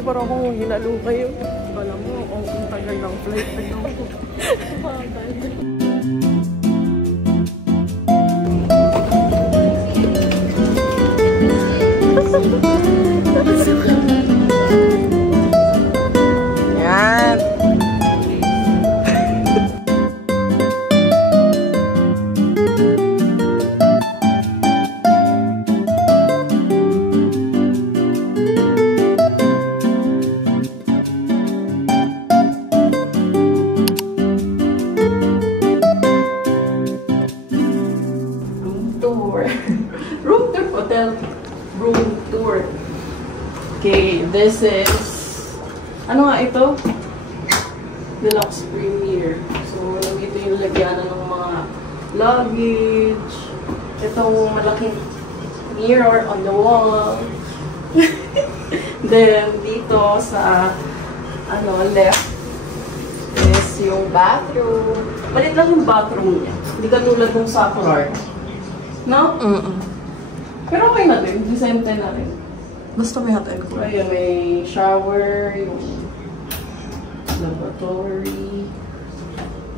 Grabe, parang akong hinalo kayo. Alam mo, ang tagal ng flight. Yan. Room tour, hotel room tour. Okay, this is ano nga ito? Deluxe Premier. So, nandito yung lagyanan ng mga luggage. Itong malaking mirror on the wall. Then, dito sa left is yung bathroom. Malit lang yung bathroom niya. Hindi katulad ng sa Corar. No? Pero okay na rin. Decente na rin. Basta may hot and cold. Ayun, may shower, yung lavatory,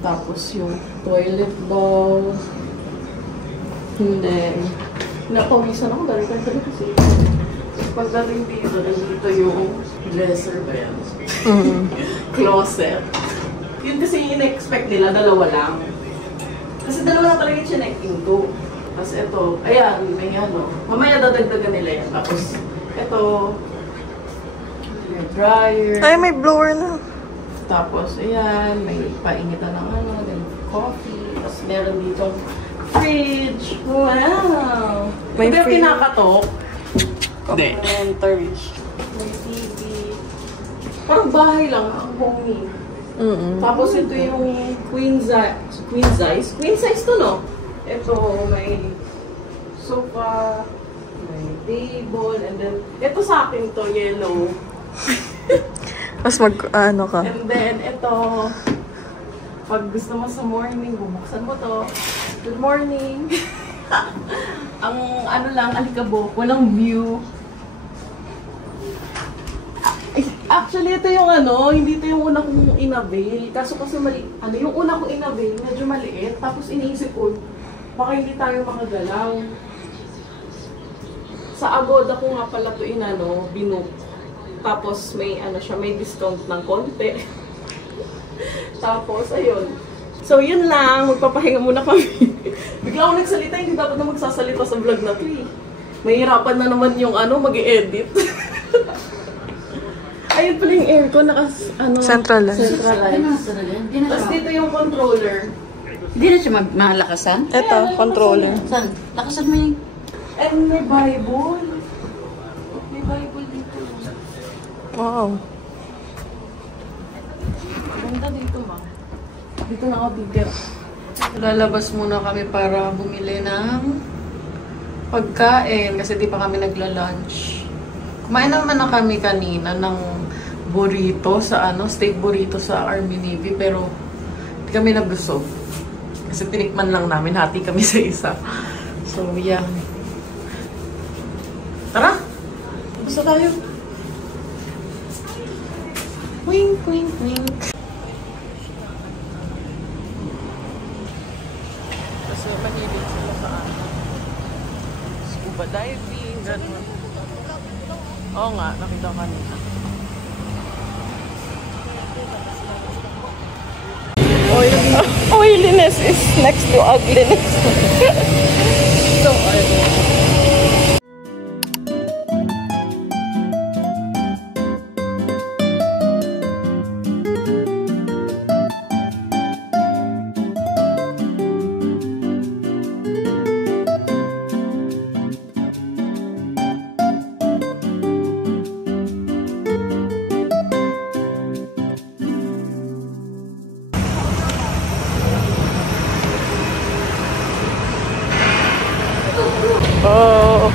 tapos yung toilet bowl. And then, napawisan ako dali kasi pagdating dito, nandito yung dresser ba yan? Closet. Yun kasi yung in-expect nila, dalawa lang. Kasi dalawa lang talaga yung chinecting to. Tapos ito, ayan, may mamaya dadagdagan nila yan. Tapos, ito, may dryer. Ay, may blower na. Tapos, ayan, may painitan ng coffee. Tapos, meron dito fridge. Wow! May Hindi fridge. Kinakatok. Complimentary. May TV. Parang bahay lang, ang homey. Tapos, ito yung queen size. Queen size to, no? Ito, may sofa, may table, and then, ito sa akin to, yellow. Tapos ka? And then, ito, pag gusto mo sa morning, bubuksan mo to. Good morning! Ang alikabok, walang view. Actually, ito yung hindi ito yung una kong inavail. Kaso kasi yung una kong inavail, medyo maliit. Tapos iniisip ko, baka hindi tayo makagalaw. Sa Agoda ko nga pala ito binook. Tapos may may discount ng konti. Tapos ayun. So yun lang, magpapahinga muna kami. Bigla ako nagsalita, hindi dapat na magsasalita sa vlog na ito eh. Mahirapan na naman yung mag-i-edit. Ayun pala yung aircon, centralized. Tapos dito yung controller. Hindi na siya malakasan? Ito, controller. Saan? Lakasan mo yung... And may Bible. May Bible dito. Wow. Ganda dito, ma. Dito na ako titira. Lalabas muna kami para bumili ng pagkain kasi di pa kami nagla-lunch. Kumain naman na kami kanina ng burrito sa steak burrito sa Army Navy pero di kami nabusog. Kasi tinikman lang namin, hati kami sa isa. So, yeah. Tara! Basta tayo. Wink, wink, wink. Kasi mahilig sila sa scuba diving, gano'n. Oo nga, nakita ko kanina. Oiliness is next to ugliness. So, ugly. Oh.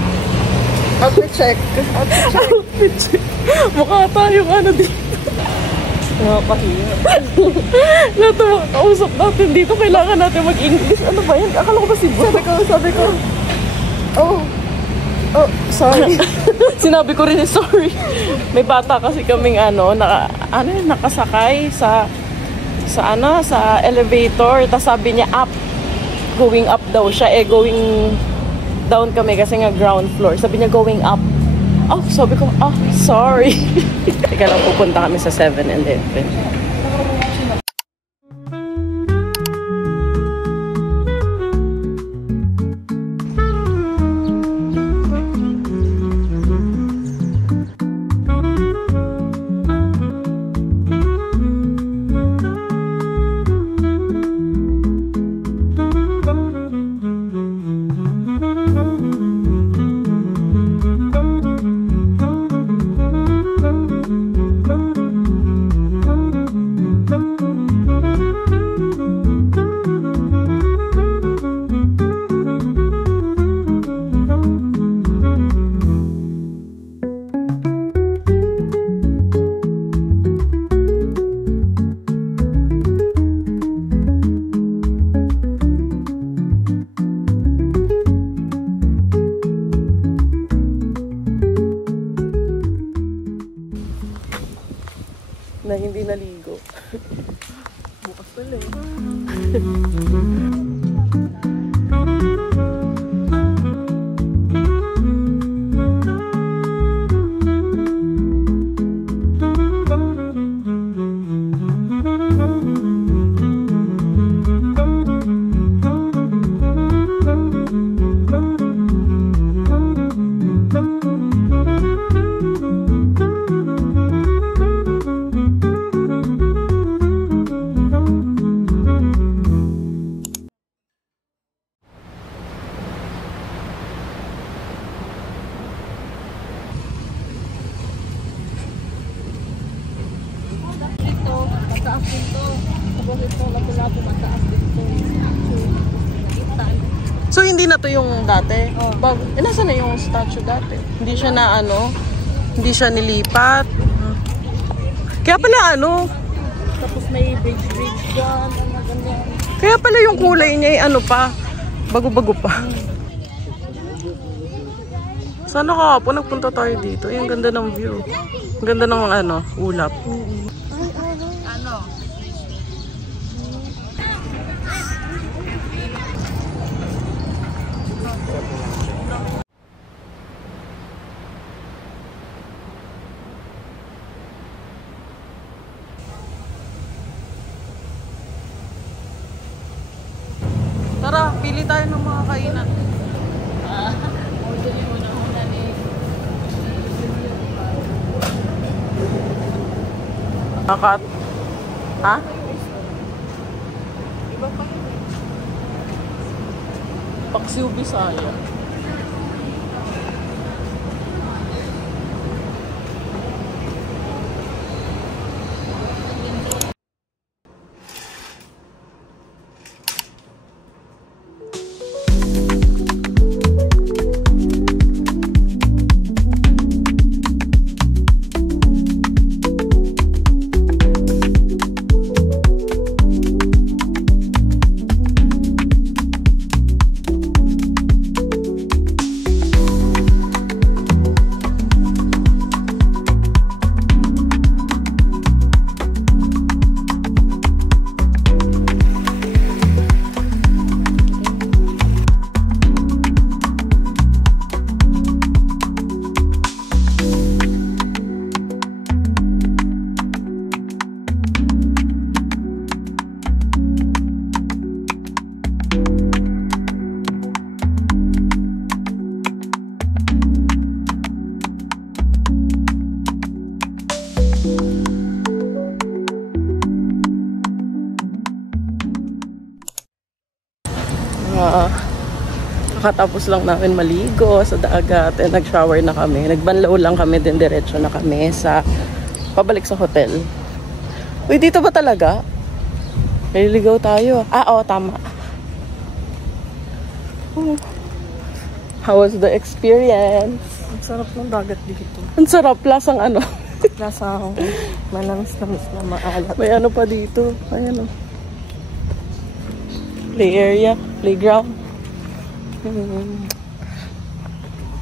Outfit check. Outfit check. Mukha tayong dito. Nakakahiya. Lahat ng makakausap natin dito, kailangan natin mag-English. Ano ba yan? Akala ko ba si Bo? Sabi ko. Oh. Oh, sorry. Sinabi ko rin sorry. May bata kasi kaming nakasakay sa elevator. Tapos sabi niya up. Going up daw siya. Going down kami kasi nga ground floor. Sabi niya going up. Oh, sabi ko, sorry. Teka lang, pupunta kami sa 7-Eleven. Na hindi naligo. Bukas pala eh. So hindi na to yung dati. Nasaan na yung statue dati? Hindi siya na hindi siya nilipat. Kaya pala Tapos may bridge dyan. Kaya pala yung kulay niya pa, bago-bago pa. Sana kahapon nagpunta tayo dito. Ang ganda ng view. Ang ganda ng ulap. Tara, pili tayo ng mga kainan. Order mo na una ni. Ha? Iba pa yun. Paksiw Bisaya. Kakatapos lang namin maligo sa dagat and nag-shower na kami. Nagbanlaw lang kami din, diretso na kami sa pabalik sa hotel. Uy, dito ba talaga? Naliligaw tayo. Oo, tama. How was the experience? Ang sarap ng dagat dito. Ang sarap, lasang Lasang manamis-namis na maalat. May pa dito. Ayan Play area, playground.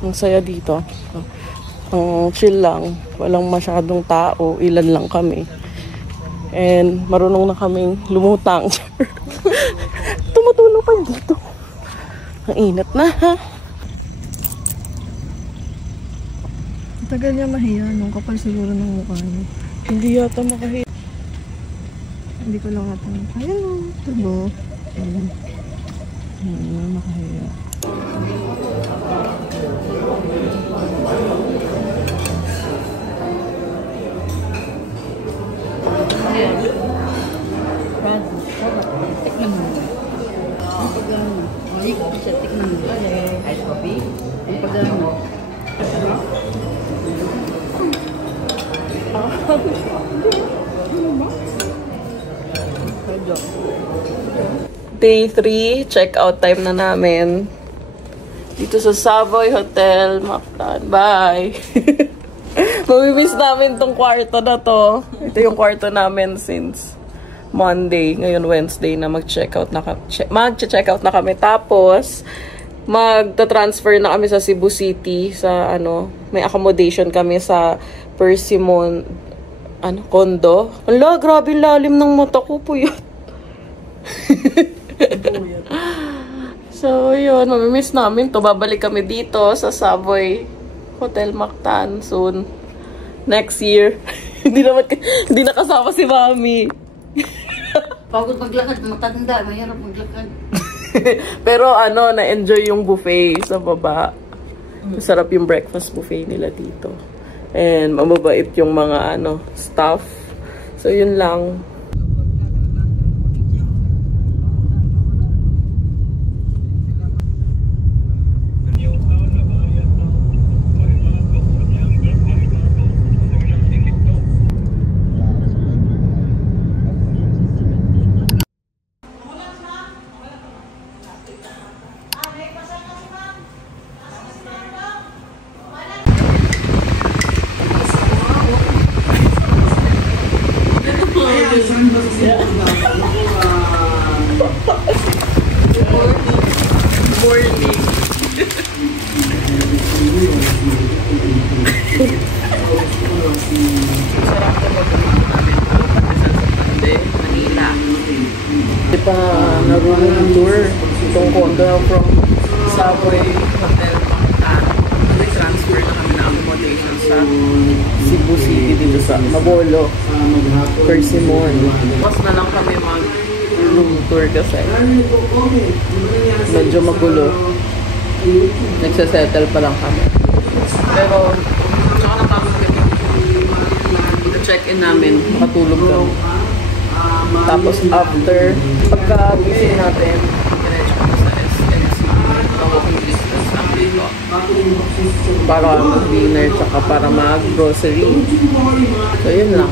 Ang saya dito. Ang chill lang. Walang masyadong tao. Ilan lang kami. And marunong na kaming lumutang. Tumutulong pa yun dito. Ang inat na ha. Tagal niya mahiya, nung kapal siguro ng mukha niya. Hindi yata makahiya. Hindi ko lang ata. Ayan o, tubo. Hindi makahiya. Tikman mo. Ang pagano. Hindi ko siya tikman mo. Ice coffee. Ang pagano. Day 3, check-out time na namin. Dito sa Savoy Hotel, Mactan. Bye! Mamimiss namin tong kwarto na to. Ito yung kwarto namin since Monday. Ngayon Wednesday na mag-check-out na kami. Tapos, magta-transfer na kami sa Cebu City. Sa may accommodation kami sa Persimmon condo. Ala, grabe lalim ng mata ko po yun. So, yun. Mamimiss namin to. Babalik kami dito sa Savoy Hotel Mactan soon. Next year. Hindi na kasama si Mami. Pagod maglakad, matanda, mahirap maglakad. Pero na-enjoy yung buffet sa baba. Masarap yung breakfast buffet nila dito. And mababait yung mga staff. So, yun lang. Morning. Sarap na Manila. Di pa nag-room tour itong condo from Savoy Hotel Mactan. Nag-transfer na kami na accommodation sa Cebu City dito sa Mabolo, Persimmon. Tapos na lang kami mag-room tour kasi medyo magulo. Nagsasettle pa lang kami. Pero tsaka napagod kami. Ito-check-in namin, makatulog kami. Tapos after, pagka-gising natin, diretso kami sa SNC. Walking distance lang dito. Para mag-dinner, tsaka para mag-grocery. So, yun lang.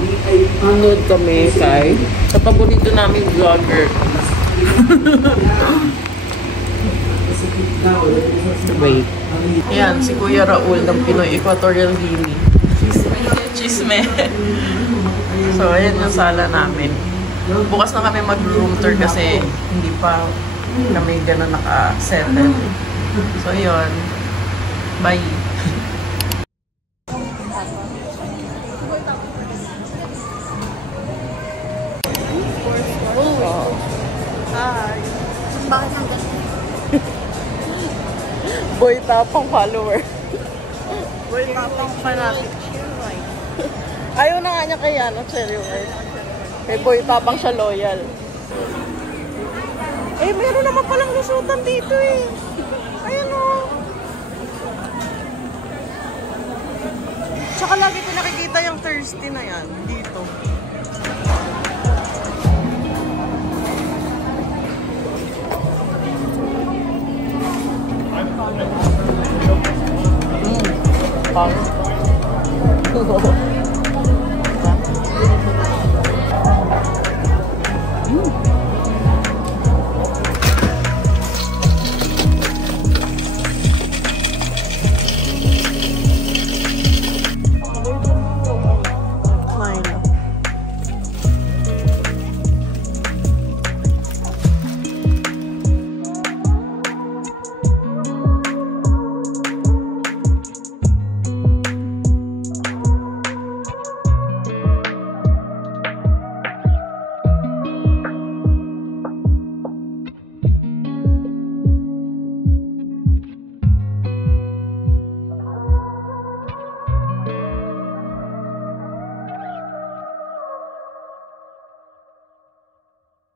Nanood kami sa paborito namin vlogger. Wait. Yan, si Kuya Raul ng Pinoy Equatorial Guinea. Chisme. So, ayan yung sala namin. Bukas na kami mag-room tour kasi hindi pa kami gano'n naka-settle. So, yun. Bye. Hi. Bakit ang ganda? Boy tapang follower. Boy tapang fanatic. Ayaw na nga niya kaya, Cherry White. Kay Boy tapang siya loyal. Eh, meron naman palang lusutan dito eh. Ayan o. Tsaka lagi ko nakikita yung thirsty na yan dito.